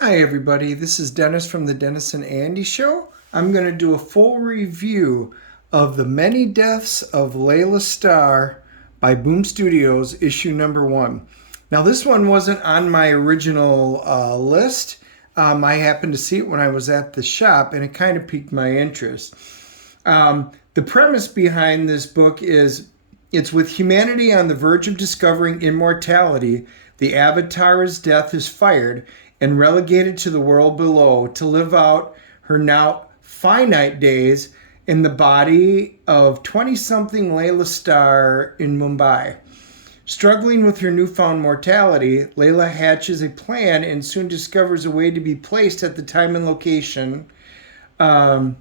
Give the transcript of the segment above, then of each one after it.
Hi, everybody. This is Dennis from the Dennis and Andy Show. I'm going to do a full review of The Many Deaths of Laila Starr by Boom Studios, issue number one. Now, this one wasn't on my original list. I happened to see it when I was at the shop, and it kind of piqued my interest. The premise behind this book is it's with humanity on the verge of discovering immortality, the Avatar's death is fired and relegated to the world below to live out her now finite days in the body of 20 something Laila Starr in Mumbai. Struggling with her newfound mortality, Laila hatches a plan and soon discovers a way to be placed at the time and location um,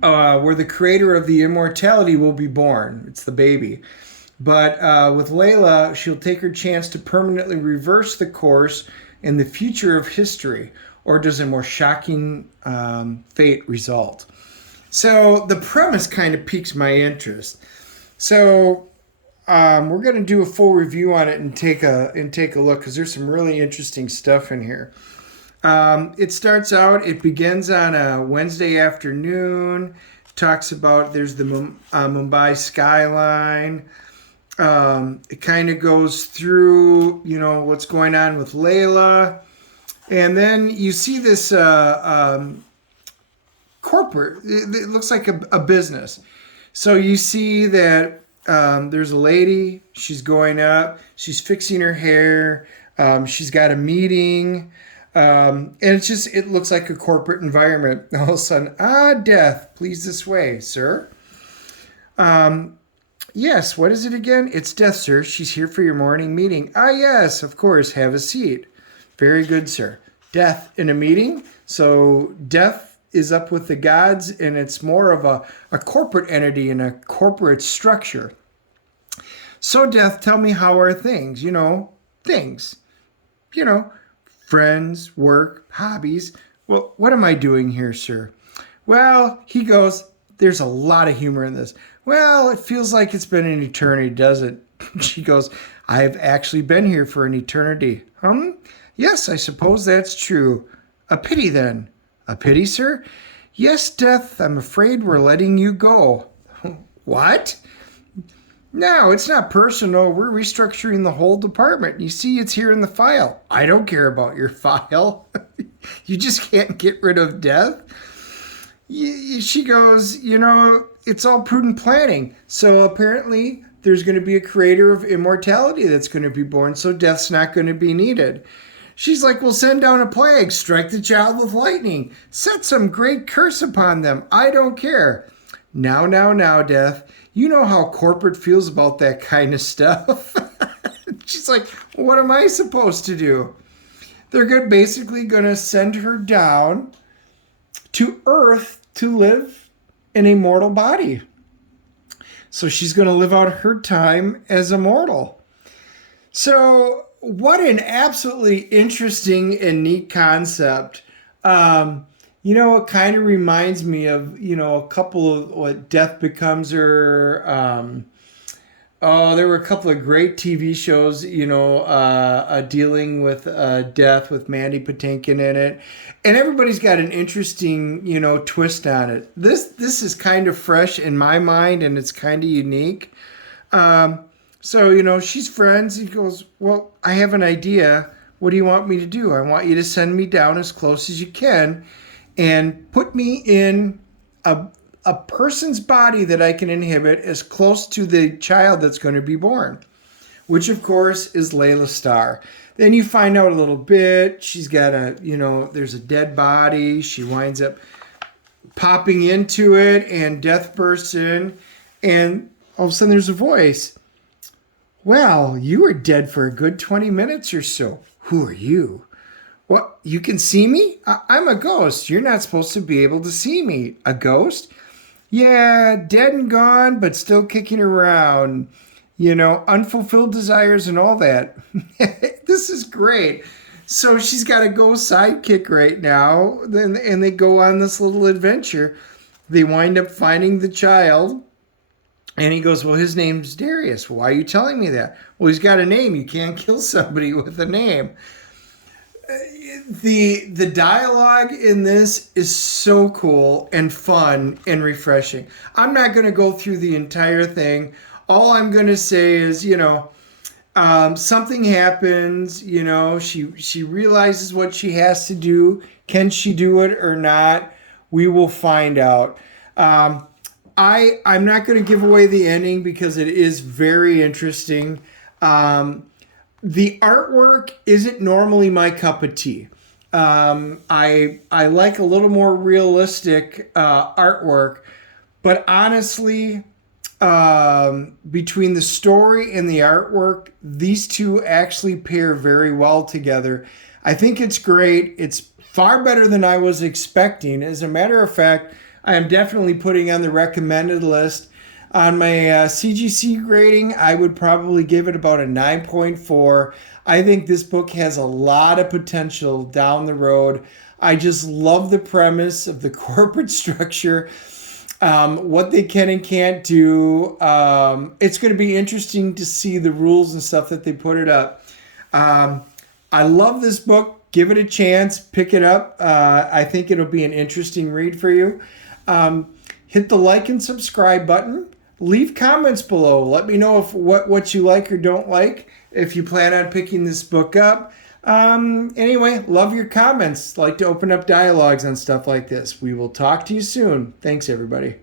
where the creator of the immortality will be born. It's the baby. But with Laila, she'll take her chance to permanently reverse the course in the future of history, or does a more shocking fate result? So the premise kind of piques my interest. So we're going to do a full review on it and take a look because there's some really interesting stuff in here. It starts out. It begins on a Wednesday afternoon. Talks about there's the Mumbai skyline. It kind of goes through, what's going on with Laila. And then you see this corporate, it looks like a business. So you see that there's a lady, she's going up, she's fixing her hair, she's got a meeting. And it looks like a corporate environment. All of a sudden, death, please this way, sir. Yes, what is it again? It's death, sir. She's here for your morning meeting. Ah, yes, of course. Have a seat. Very good, sir. Death in a meeting. So death is up with the gods, and it's more of a corporate entity and a corporate structure. So, death, tell me, how are things? Things. You know, friends, work, hobbies. Well, what am I doing here, sir? Well, he goes, there's a lot of humor in this. Well, it feels like it's been an eternity, does it? She goes, I've actually been here for an eternity. Yes, I suppose that's true. A pity then. A pity, sir? Yes, Death, I'm afraid we're letting you go. What? No, it's not personal. We're restructuring the whole department. You see, it's here in the file. I don't care about your file. You just can't get rid of Death. She goes, it's all prudent planning. So apparently there's going to be a creator of immortality that's going to be born, so death's not going to be needed. She's like, well, send down a plague, strike the child with lightning, set some great curse upon them. I don't care. Now, Death, you know how corporate feels about that kind of stuff. She's like, what am I supposed to do? They're basically going to send her down to Earth to live in a mortal body. So she's going to live out her time as a mortal. So, what an absolutely interesting and neat concept. It kind of reminds me of, a couple of what Death Becomes Her. There were a couple of great TV shows, dealing with death with Mandy Patinkin in it, and everybody's got an interesting, twist on it. This is kind of fresh in my mind, and it's kind of unique. So she's friends. He goes, well, I have an idea. What do you want me to do? I want you to send me down as close as you can, and put me in a person's body that I can inhabit as close to the child that's going to be born, which of course is Laila Starr. Then you find out a little bit. She's got there's a dead body. She winds up popping into it, and death bursts in, and all of a sudden there's a voice. Well, you were dead for a good 20 minutes or so. Who are you? What, you can see me? I'm a ghost. You're not supposed to be able to see me. A ghost? Yeah, dead and gone, but still kicking around. Unfulfilled desires and all that. This is great. So she's got a ghost sidekick right now, and they go on this little adventure. They wind up finding the child, and he goes, well, his name's Darius. Why are you telling me that? Well, he's got a name. You can't kill somebody with a name. The dialogue in this is so cool and fun and refreshing. I'm not going to go through the entire thing. All I'm going to say is, something happens. She realizes what she has to do. Can she do it or not? We will find out. I'm not going to give away the ending because it is very interesting. The artwork isn't normally my cup of tea. I like a little more realistic artwork, but honestly, between the story and the artwork, these two actually pair very well together. I think it's great. It's far better than I was expecting. As a matter of fact, I am definitely putting on the recommended list. On my CGC grading, I would probably give it about a 9.4. I think this book has a lot of potential down the road. I just love the premise of the corporate structure, what they can and can't do. It's going to be interesting to see the rules and stuff that they put it up. I love this book. Give it a chance. Pick it up. I think it'll be an interesting read for you. Hit the like and subscribe button. Leave comments below. Let me know what you like or don't like. If you plan on picking this book up. Anyway, love your comments. Like to open up dialogues on stuff like this. We will talk to you soon. Thanks, everybody.